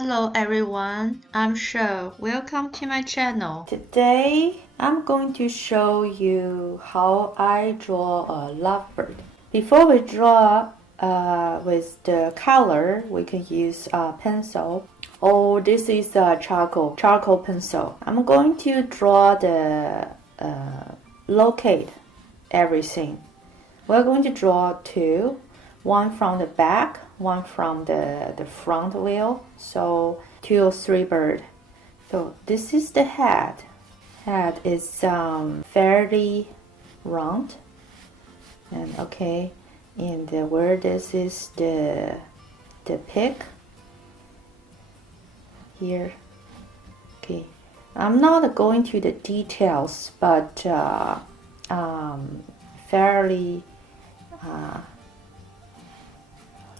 Hello everyone, I'm Sho. Welcome to my channel. Today, I'm going to show you how I draw a lovebird. Before we draw with the color, we can use a pencil. Oh, this is a charcoal pencil. I'm going to draw the locate everything. We're going to draw two, one from the back, one from the front wheel. So 2 or 3 bird. So this is the head. Head is fairly round. And okay, and where this is the pick here. Okay, I'm not going to the details, but fairly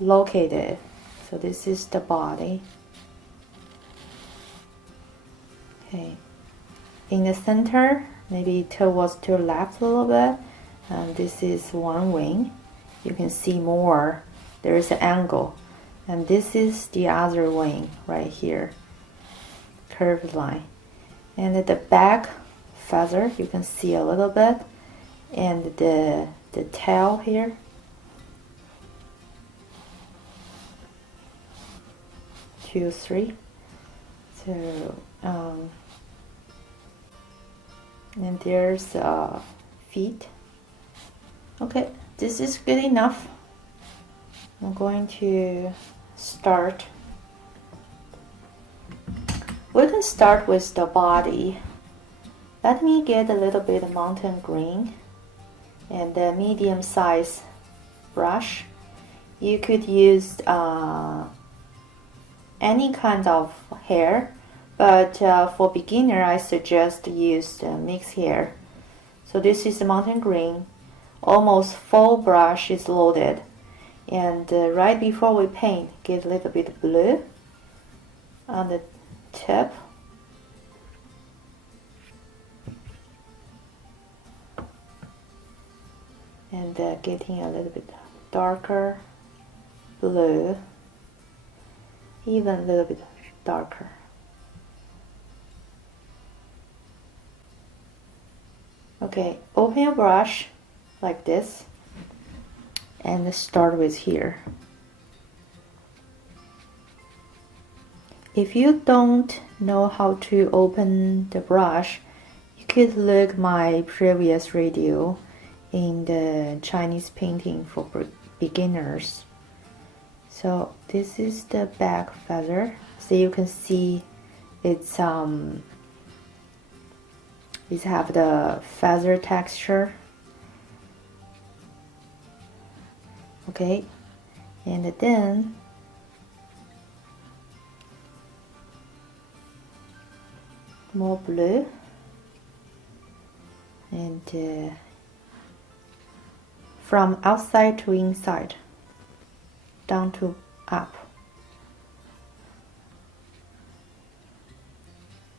located. So this is the body. Okay, in the center, maybe towards to the left a little bit, and this is one wing. You can see more. There is an angle, and this is the other wing right here, curved line. And at the back feather, you can see a little bit, and the tail here. Two, three. So and there's feet. Okay, this is good enough. I'm going to start. We can start with the body. Let me get a little bit of mountain green and a medium size brush. You could use any kind of hair, but for beginner I suggest use mixed hair. So this is the mountain green. Almost full brush is loaded, and right before we paint, get a little bit of blue on the tip. And getting a little bit darker blue, even a little bit darker. Okay, open your brush like this and start with here. If you don't know how to open the brush, you could look my previous video in the Chinese painting for beginners. So this is the back feather. So you can see it's have the feather texture. Okay, and then more blue, and from outside to inside, down to up.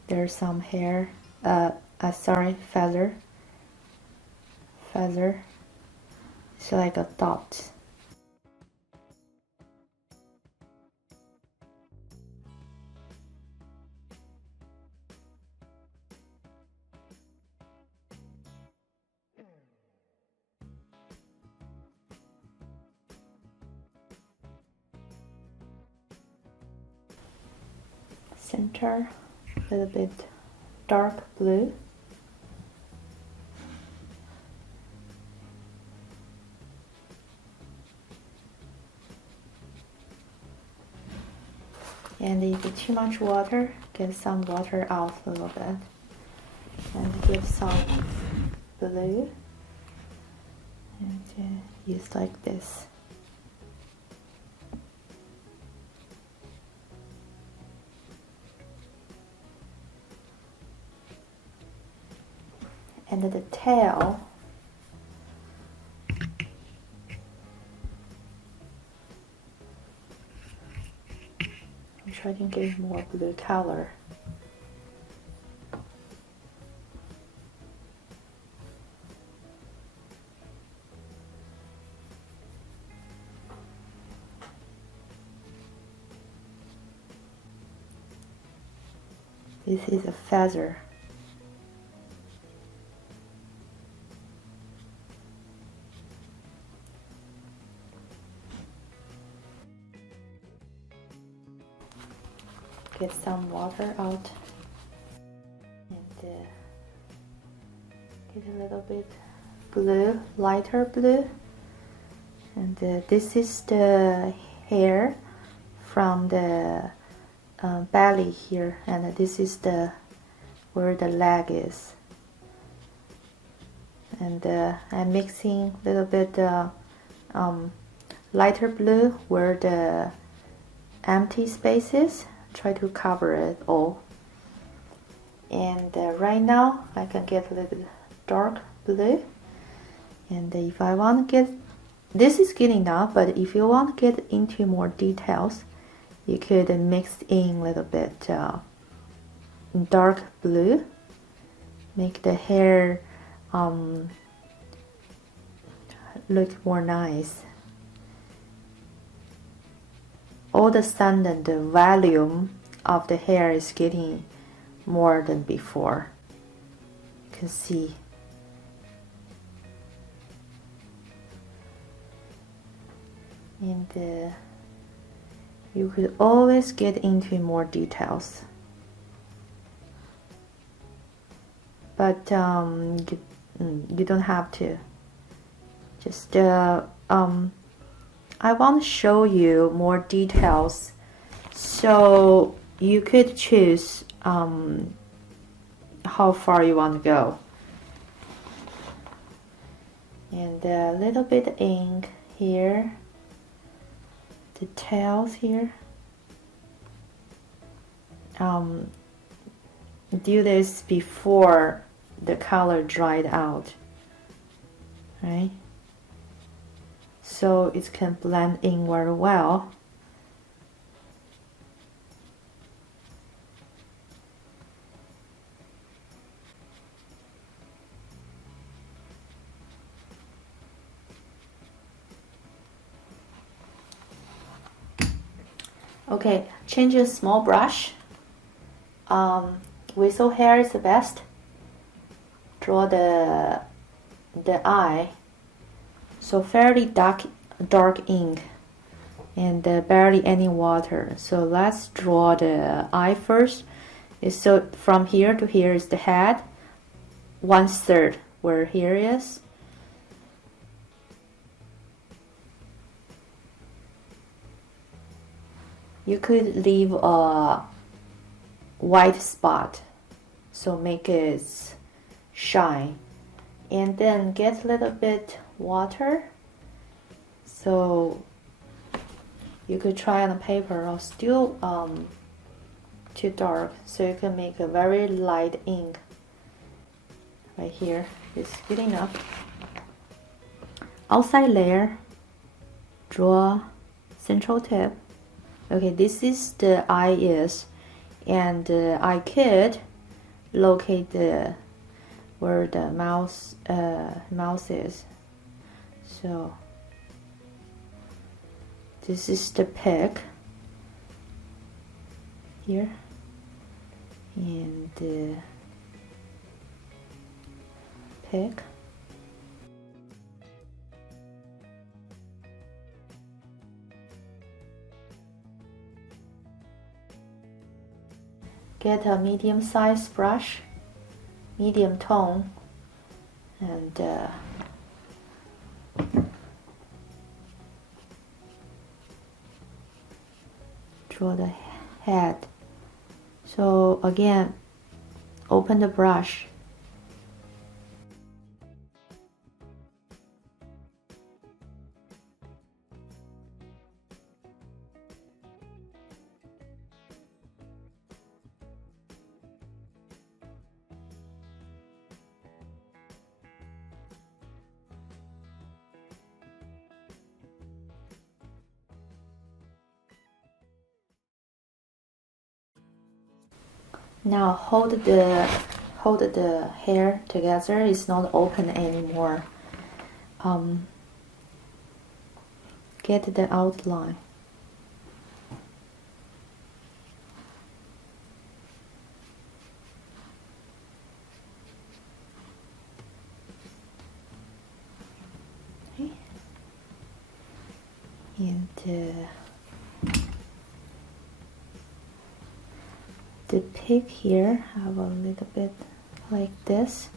There's some hair, feather. It's like a dot. Center, a little bit dark blue. And if it's too much water, get some water out a little bit. And give some blue. And use like this. And the tail, I'm trying to give more blue color. This is a feather. Get some water out and get a little bit blue, lighter blue. And this is the hair from the belly here, and this is the where the leg is. And I'm mixing a little bit lighter blue where the empty space is. Try to cover it all. And right now I can get a little bit dark blue. And if I want to get, this is good enough, but if you want to get into more details, you could mix in a little bit dark blue. Make the hair look more nice. All of a sudden the volume of the hair is getting more than before. You can see. And you could always get into more details. But you don't have to. Just I want to show you more details, so you could choose how far you want to go. And a little bit ink here, the tails here. Do this before the color dried out, right? So it can blend in very well. Okay, change a small brush. Whistle hair is the best. Draw the eye. So fairly dark ink and barely any water. So let's draw the eye first. So from here to here is the head, 1/3 where here is. You could leave a white spot, so make it shine. And then get a little bit water. So you could try on the paper or still too dark, so you can make a very light ink. Right here is good enough. Outside layer, draw central tip. Okay, this is the eye is, and I could locate where the mouse is. So this is the pick here, and pick. Get a medium-sized brush, medium tone, and draw the head. So again, open the brush. Now hold the hair together. It's not open anymore. Get the outline. And the pig here have a little bit like this.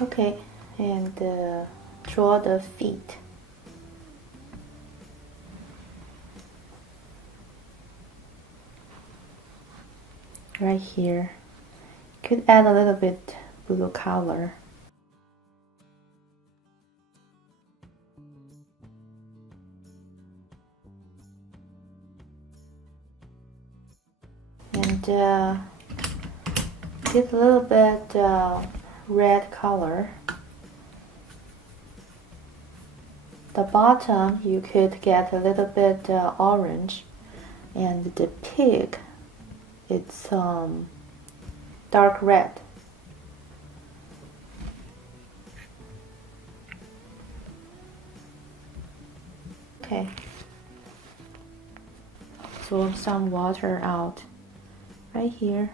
Okay, and draw the feet. Right here. Could add a little bit blue color. And get a little bit red color. The bottom you could get a little bit orange, and the pig it's dark red. Okay, absorb some water out right here.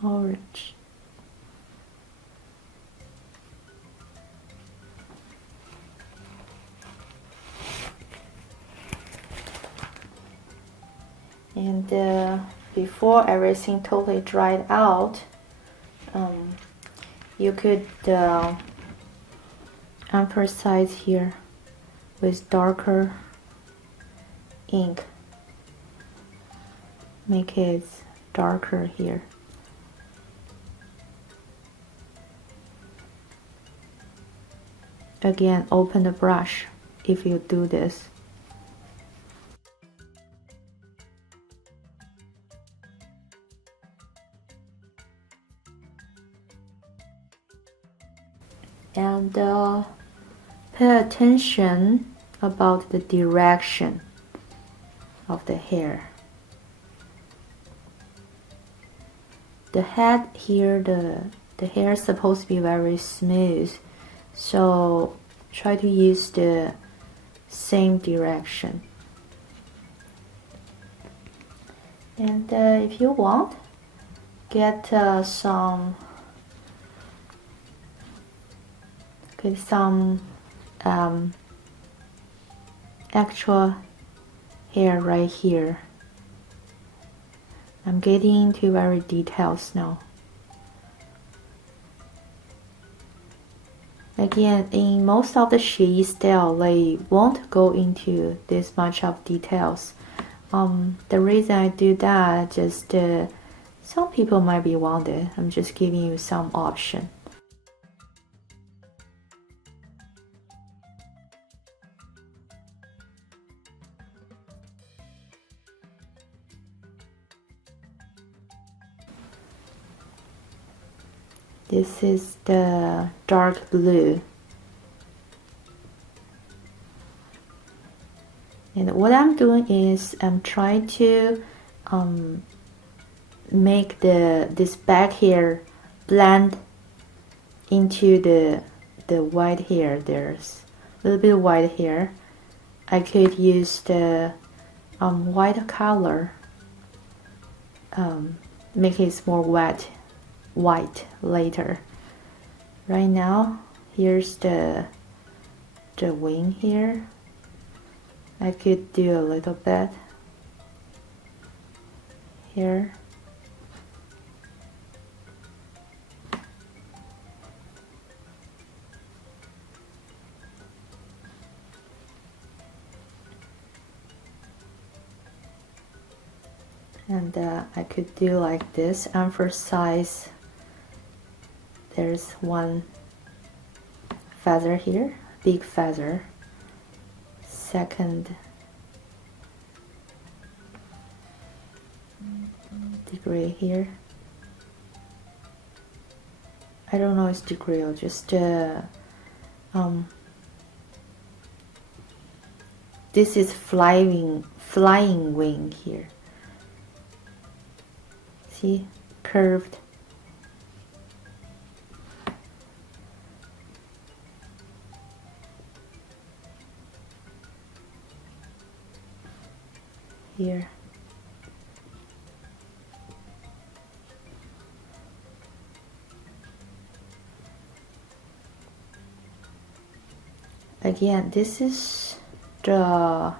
Orange. And before everything totally dried out, you could emphasize here with darker ink. Make it darker here. Again, open the brush if you do this. And pay attention about the direction of the hair. The head here, the hair is supposed to be very smooth, so try to use the same direction. And if you want, get some actual hair right here. I'm getting into very details now. Again, in most of the Shi style, they won't go into this much of details. The reason I do that, just some people might be wanted. I'm just giving you some option. This is the dark blue. And what I'm doing is I'm trying to make this back hair blend into the white hair. There's a little bit of white hair. I could use the Watercolor, make it more white later. Right now, here's the wing here. I could do a little bit here. And I could do like this, emphasize there's one feather here, big feather, second degree here. I don't know it's degree or just this is flying wing here. See, curved. Here. Again, this is the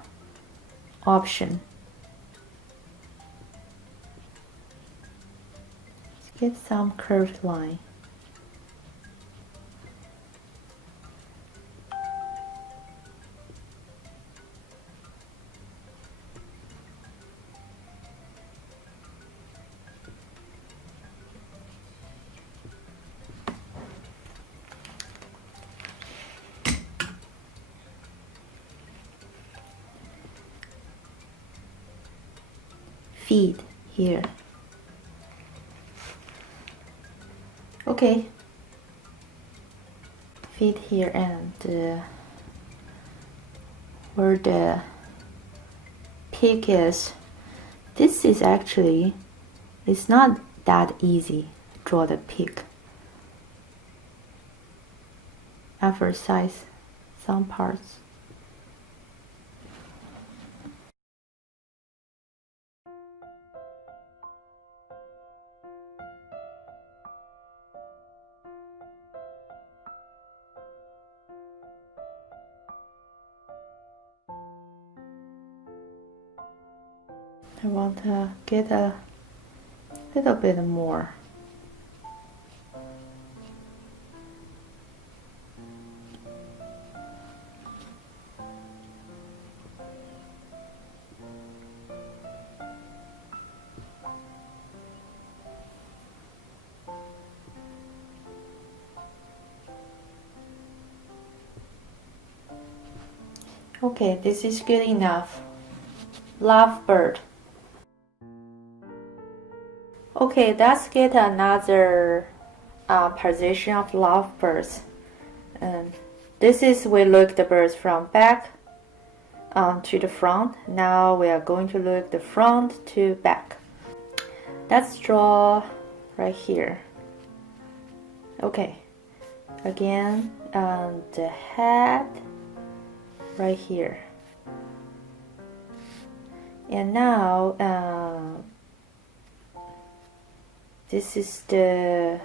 option. Let's get some curved line. Feet here. Okay, feet here, and where the peak is. This is actually, it's not that easy. Draw the peak. Emphasize some parts. I want to get a little bit more. Okay, this is good enough. Lovebird. Okay, let's get another position of lovebirds. And this is we look the birds from back to the front. Now we are going to look the front to back. Let's draw right here. Okay, again, the head right here. And now this is the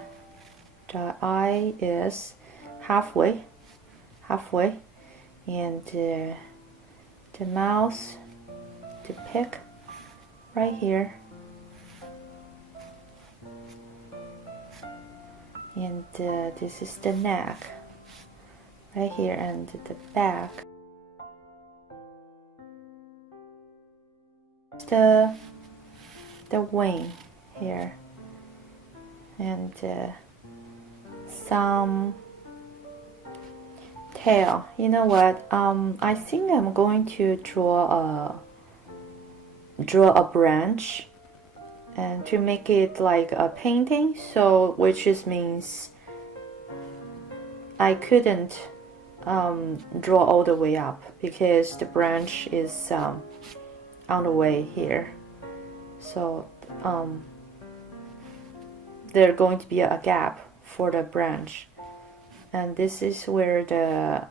eye is halfway, and the mouth, the peak right here, and this is the neck right here, and the back. The wing here, and some tail. You know what? I think I'm going to draw a branch, and to make it like a painting. So, which is means I couldn't draw all the way up because the branch is on the way here. So there's going to be a gap for the branch, and this is where the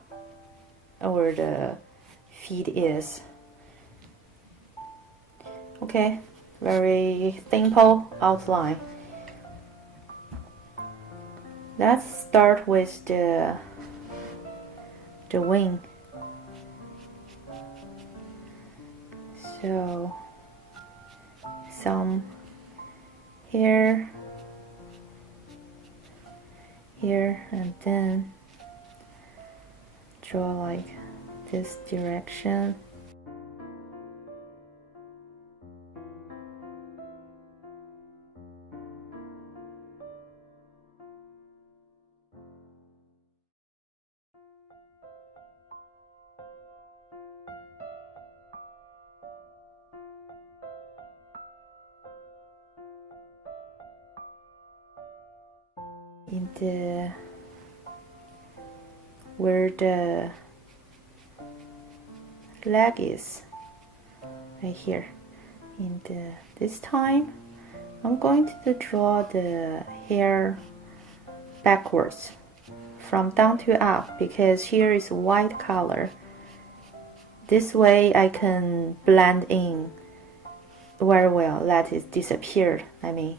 feet is. Okay, very simple outline. Let's start with the wing. So some here, and then draw like this direction. in the where the leg is, right here. And this time I'm going to draw the hair backwards from down to up, because here is white color. This way I can blend in very well, let it disappear, I mean.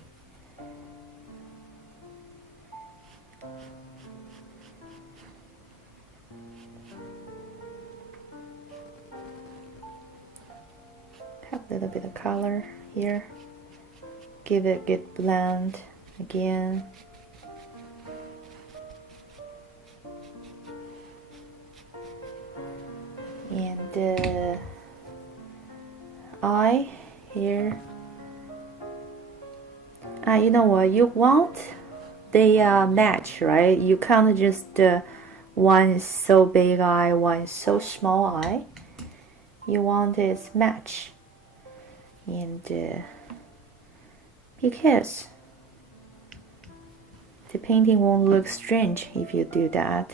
Have a little bit of color here. Give it a good blend again. And the eye here. You know what? You want they match, right? You can't just one is so big eye, one is so small eye. You want it match. And because the painting won't look strange if you do that.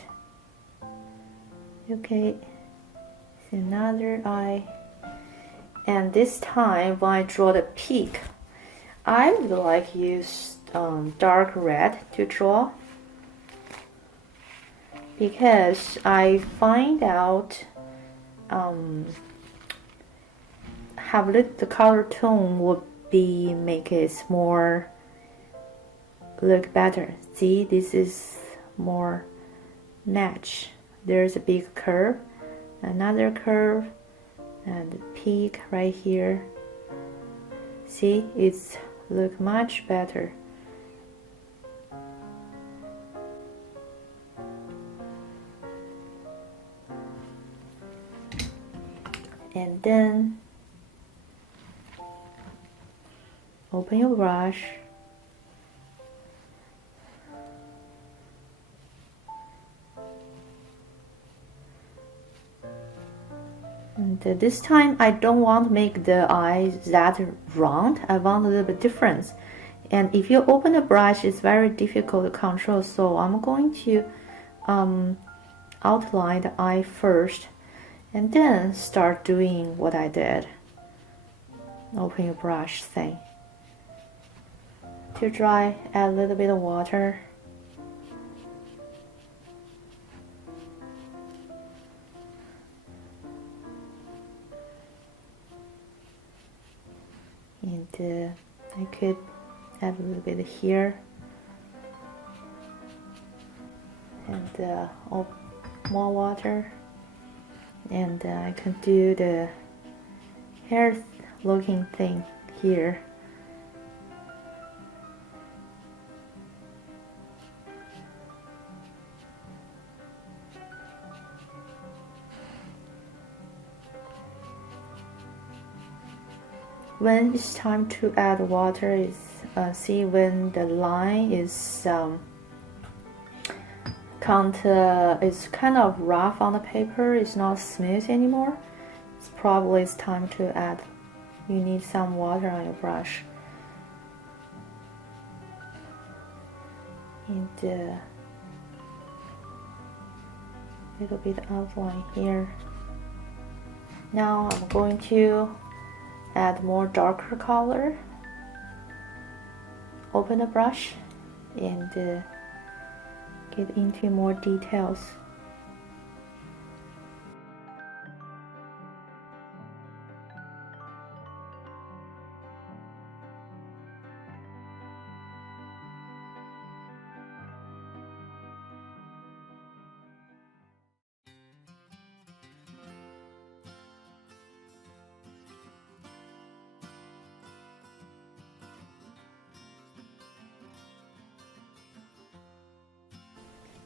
Okay, it's another eye. And this time when I draw the peak, I would like to use dark red to draw, because I find out have the color tone would be make it more look better. See, this is more match. There's a big curve, another curve, and peak right here. See, it's look much better. And then open your brush and this time I don't want to make the eyes that round. I want a little bit difference. And if you open the brush, it's very difficult to control, so I'm going to outline the eye first and then start doing what I did. Open your brush thing. To dry, add a little bit of water. And I could add a little bit here. And more water. And I can do the hair looking thing here. When it's time to add water, is see when the line is it's kind of rough on the paper, it's not smooth anymore. It's probably it's time to add. You need some water on your brush. And a little bit outline here. Now I'm going to add more darker color. Open the brush and get into more details.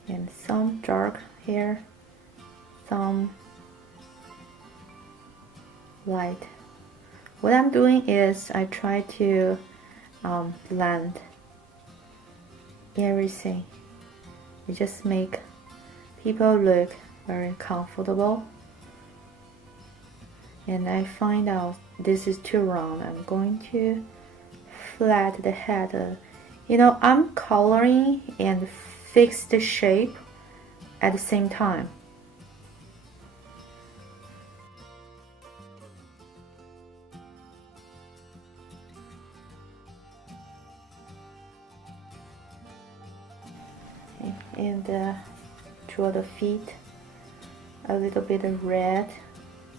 And some dark here, some light. What I'm doing is I try to blend everything. It just make people look very comfortable. And I find out this is too round. I'm going to flat the head. You know, I'm coloring and fix the shape at the same time. And draw the feet, a little bit of red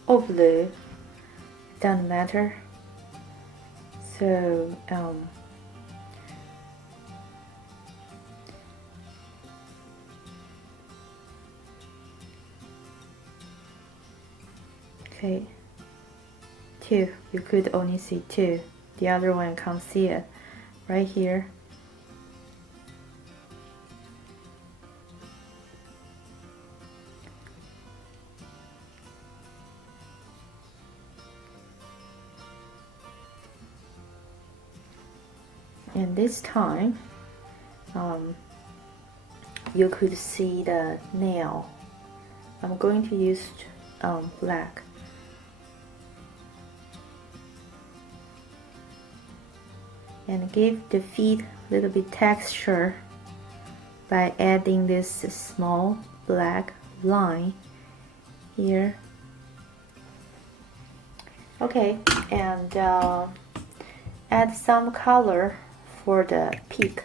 or blue, doesn't matter. So okay, two, you could only see two, the other one can't see it, right here. And this time, you could see the nail. I'm going to use black. And give the feet a little bit texture by adding this small black line here. Okay, and add some color for the peak.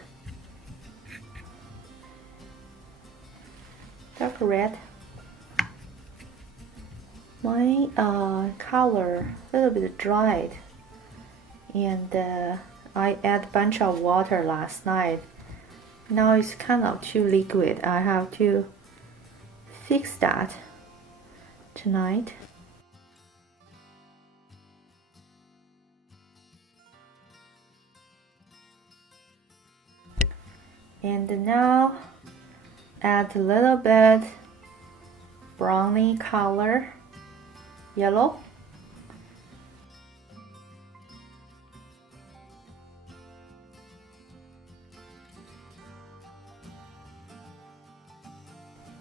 Dark red. My color a little bit dried, and I add a bunch of water last night. Now it's kind of too liquid. I have to fix that tonight. And now add a little bit browny color, yellow.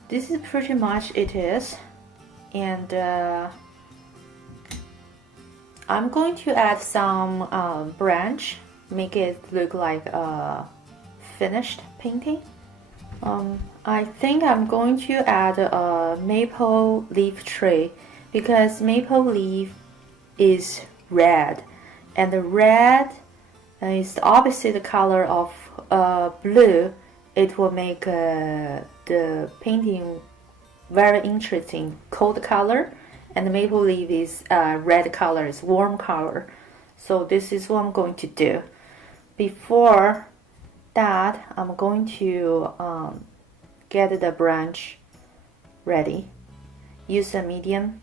This is pretty much it is, and I'm going to add some branch, make it look like a finished painting. I think I'm going to add a maple leaf tree because maple leaf is red, and the red is the opposite color of blue. It will make the painting very interesting. Cold color, and the maple leaf is red color, is warm color. So this is what I'm going to do. Before that, I'm going to get the branch ready. Use a medium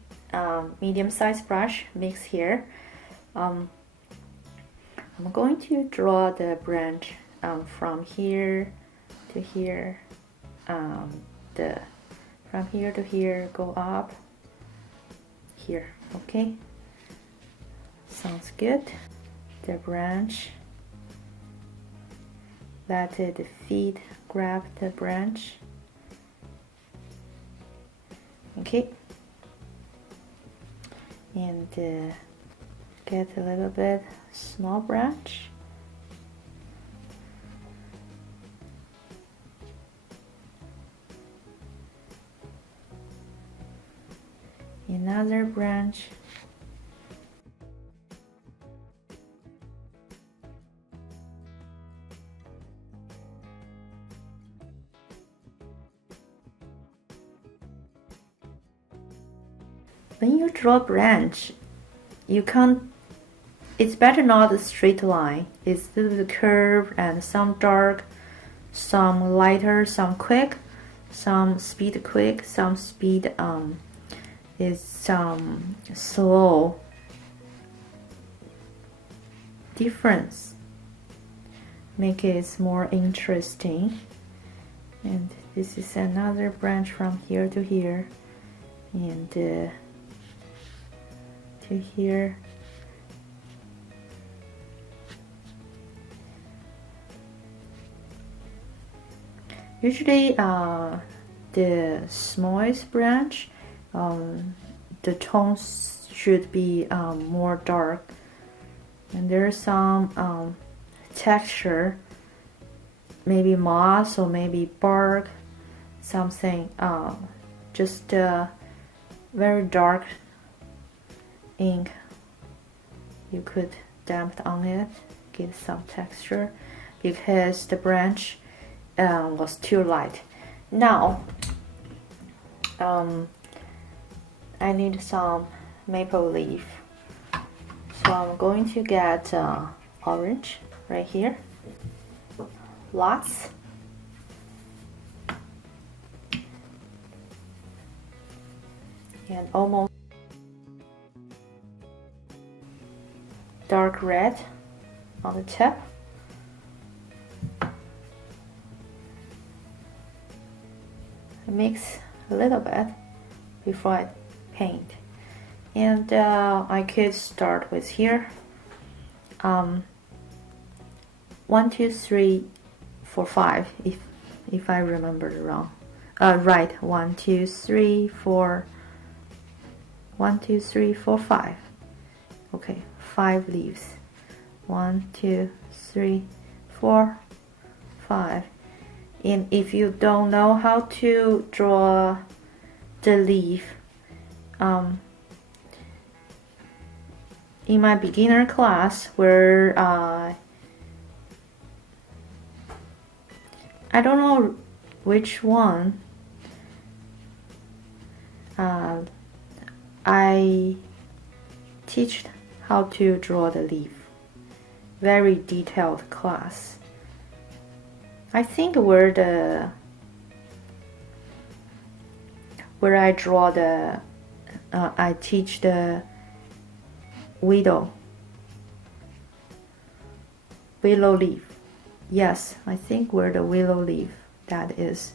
size brush, mix here. I'm going to draw the branch from here to here, from here to here, go up here. Okay, sounds good. The branch, let the feet grab the branch. Okay, and get a little bit small branch. Another branch. When you draw a branch, you can't, it's better not a straight line. It's a little bit curve, and some dark, some lighter, some quick, some speed quick, some speed is slow. Difference make it more interesting. And this is another branch from here to here, and to here. Usually the smallest branch, the tones should be more dark, and there's some texture maybe moss or maybe bark, something, just very dark ink. You could damp on it, get some texture, because the branch was too light. Now I need some maple leaf, so I'm going to get orange right here, lots, and almost dark red on the tip. I mix a little bit before I paint, and I could start with here. 1, 2, 3, 4, 5. If I remember wrong, right. 1, 2, 3, 4. 1, 2, 3, 4, 5. Okay, 5 leaves. 1, 2, 3, 4, 5. And if you don't know how to draw the leaf, in my beginner class where I don't know which one, I teach how to draw the leaf. Very detailed class. I think where I draw the I teach the willow leaf. Yes, I think where the willow leaf that is.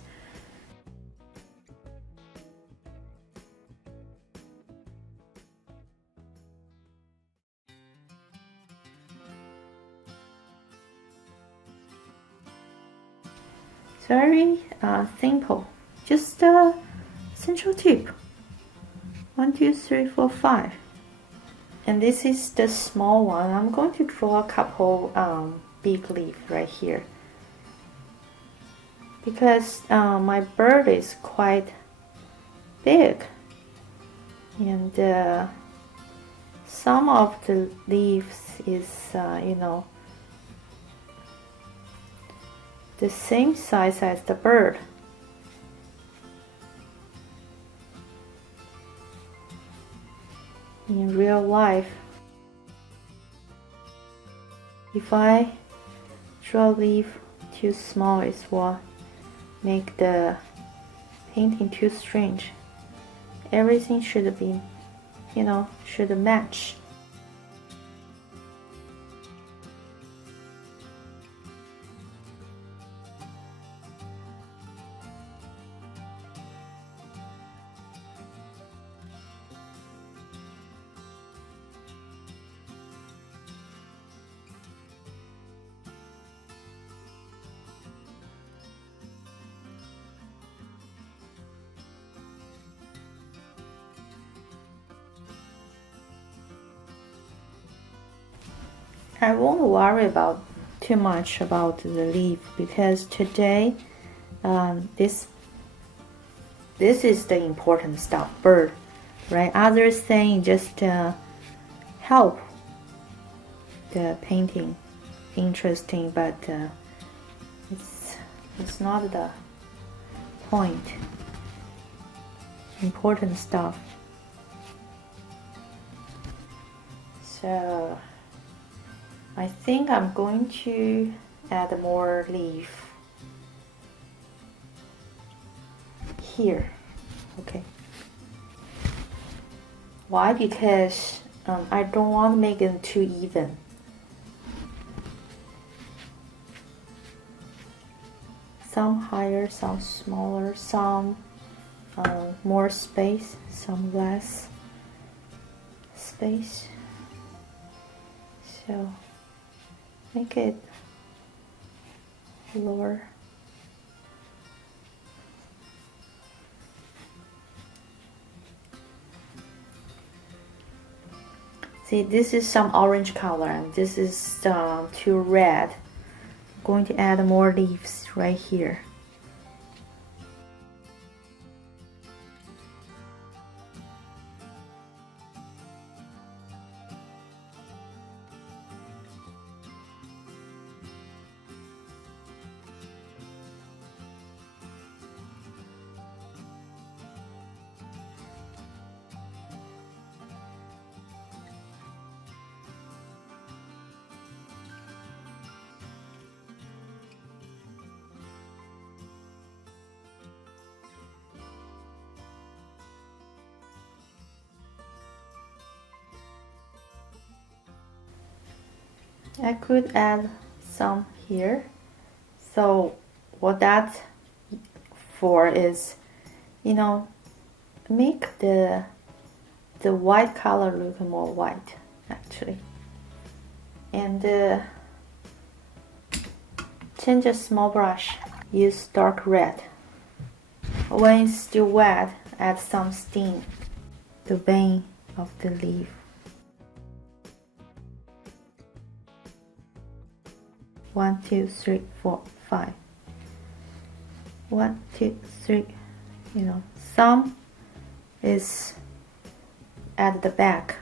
It's very simple, just a central tip. 1, 2, 3, 4, 5. And this is the small one. I'm going to draw a couple big leaf right here, because my bird is quite big, and some of the leaves is the same size as the bird. In real life, if I draw a leaf too small, it will make the painting too strange. Everything should be, should match. I won't worry too much about the leaf, because today this is the important stuff, bird, right? Other thing just help the painting interesting, but it's not the point. Important stuff. So I think I'm going to add more leaf here. Okay. Why? Because I don't want to make it too even. Some higher, some smaller, some more space, some less space. So make it lower. See, this is some orange color, and this is too red. going to add more leaves right here. I could add some here. So what that's for is, make the white color look more white actually. And change a small brush, use dark red. When it's still wet, add some stain, the vein of the leaf. One, two, three, four, five. 1, 2, 3. Some is at the back.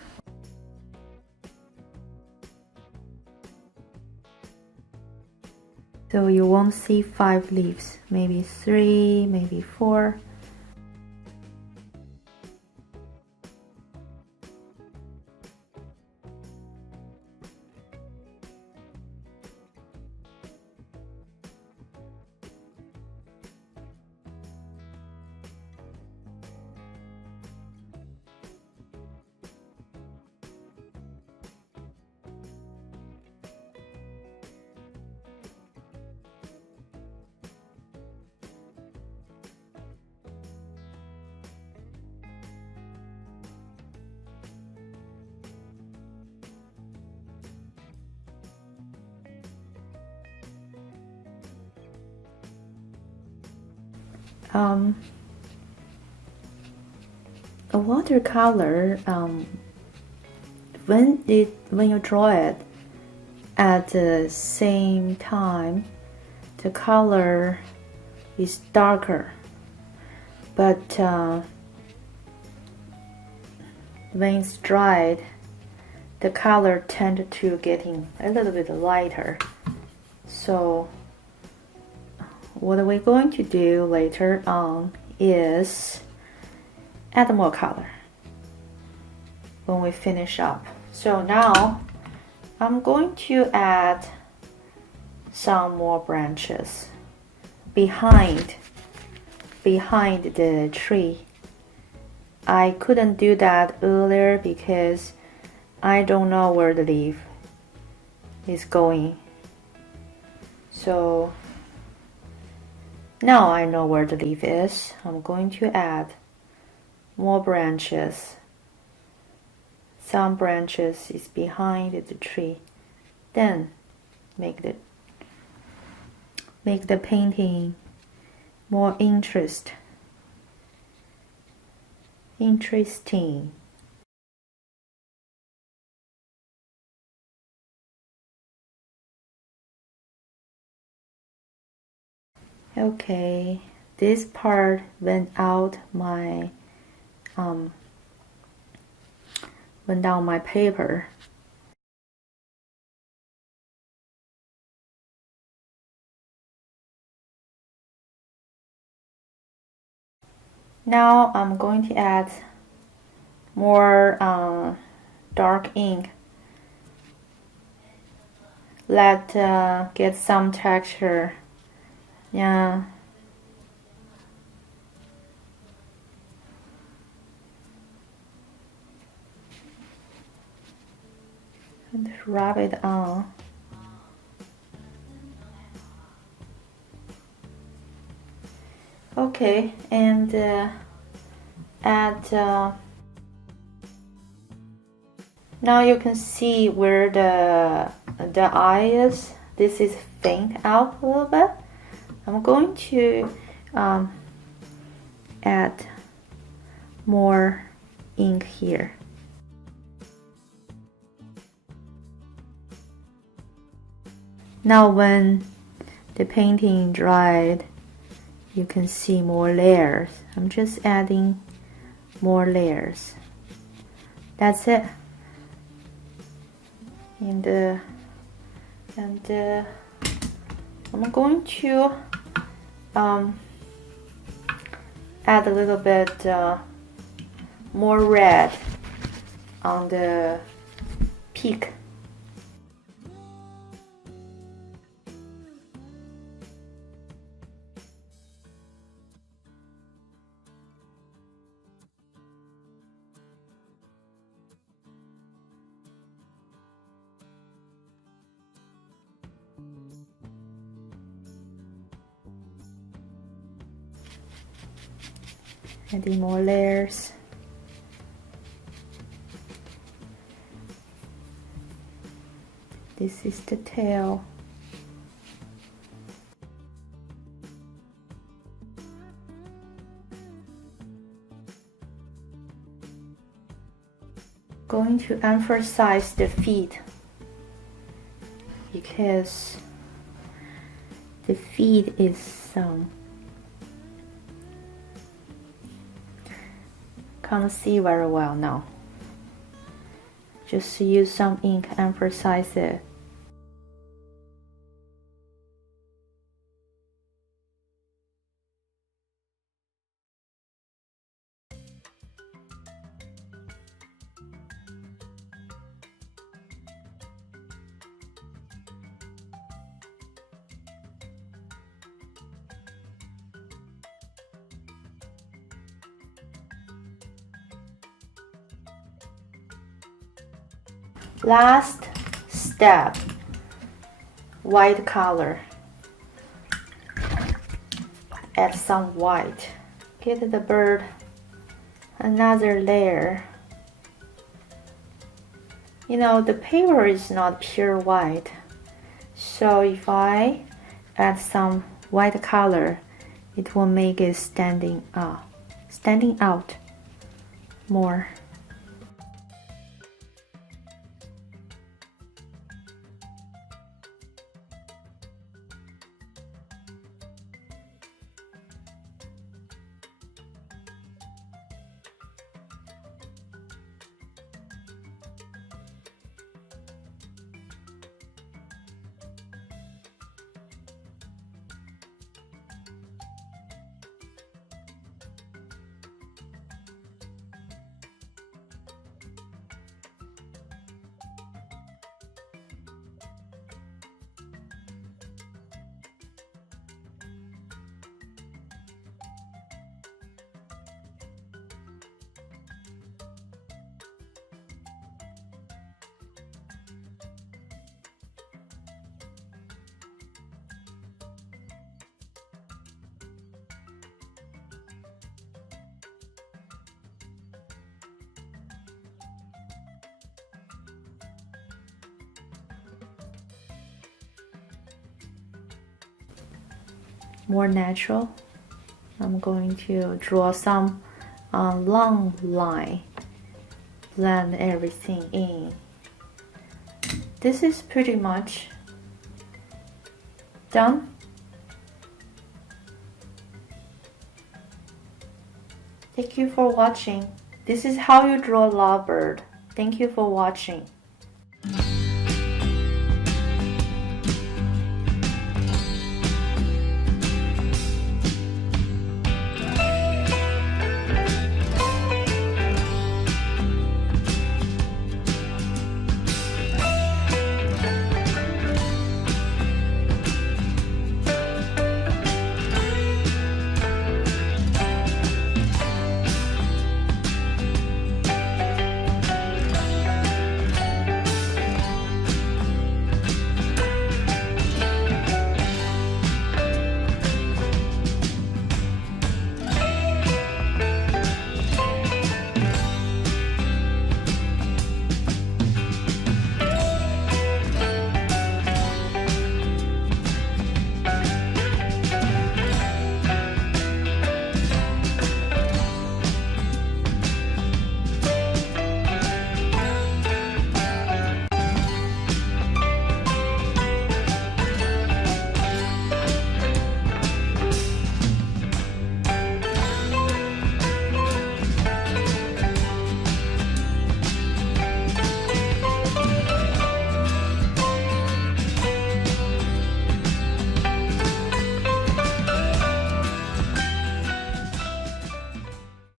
So you won't see 5 leaves, maybe 3, maybe 4. A watercolor, when you draw it at the same time, the color is darker, but when it's dried, the color tend to getting a little bit lighter. So what we're going to do later on is add more color when we finish up. So now I'm going to add some more branches behind the tree. I couldn't do that earlier because I don't know where the leaf is going. So now I know where the leaf is. I'm going to add more branches. Some branches is behind the tree. Then make the painting more interesting. Okay, this part went out down my paper. Now I'm going to add more dark ink. Get some texture. Yeah. And rub it on. Okay, and add. Now you can see where the eye is. This is faint out a little bit. I'm going to add more ink here. Now when the painting dried, you can see more layers. I'm just adding more layers. That's it. And I'm going to add a little bit more red on the peak. Adding more layers. This is the tail. Going to emphasize the feet because the feet is can't see very well now. Just use some ink, emphasize it. Last step, white color. Add some white. Give the bird another layer. You know, the paper is not pure white, so if I add some white color, it will make it standing out more. More natural. I'm going to draw some long line, blend everything in. This is pretty much done. Thank you for watching. This is how you draw lovebird. Thank you for watching.